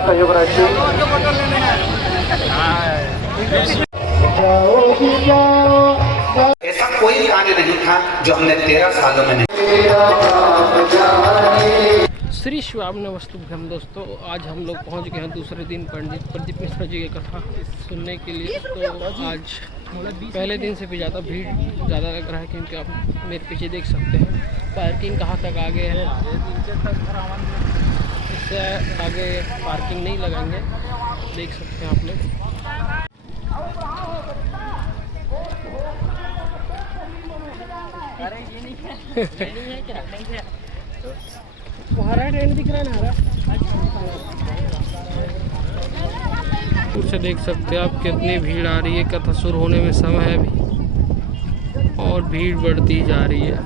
सहयोग राशि ऐसा कोई कार्य नहीं था जो हमने 13 सालों में नहीं। श्री श्रावण वस्तुभ्रम दोस्तों, आज हम लोग पहुंच गए हैं दूसरे दिन पंडित प्रदीप मिश्रा जी की कथा सुनने के लिए। तो आज पहले दिन से भी ज़्यादा भीड़ ज़्यादा लग रहा है, क्योंकि आप मेरे पीछे देख सकते हैं पार्किंग कहाँ तक आगे है। इससे आगे पार्किंग नहीं लगाएंगे, देख सकते हैं आप लोग। हरा ट्रेन दिख रहा है ना, हरा दूर से देख सकते हैं आप कितनी भीड़ आ रही है। कथा शुरू होने में समय है अभी और भीड़ बढ़ती जा रही है।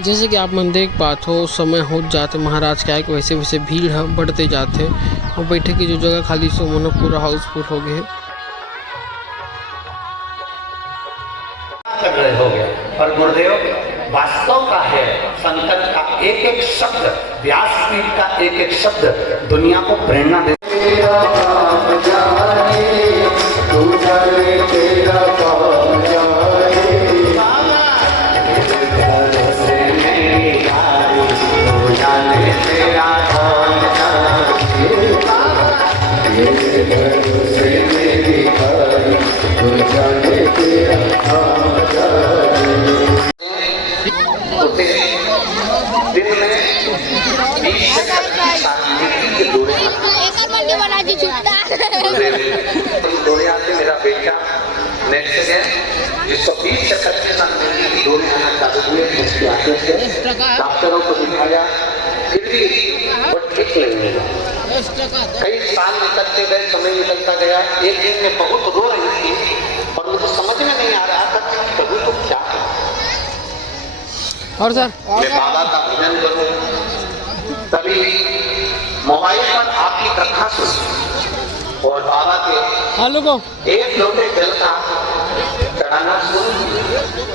जैसे कि आप मन देख पाते हो, समय हो जाते महाराज क्या है कि वैसे वैसे भीड़ बढ़ते जाते और बैठे की जो जगह खाली सो मनो पूरा हाउसफुल हो गए। हो गया और गुरुदेव वास्तव का है, संकट का एक एक शब्द, व्यासपीठ का एक एक शब्द दुनिया को प्रेरणा दे। मेरा बेटा नेक्स्ट है जिसको 20 से 25 साल में दौरे आना चालू हुए, उसके आगे से डॉक्टरों को दिखाया, फिर भी वो ठीक नहीं हुआ। कई साल निकलते गए, समय निकलता गया। एक दिन में बहुत रो रही थी और मुझे समझ में नहीं आ रहा था कि प्रभु तो क्या है। और सर मैं बाबा का भजन करूं, तभी मोबाइल पर आपकी कथा सुनी और बाबा के हेलो को एक लोटे जल का चढ़ाना शुरू।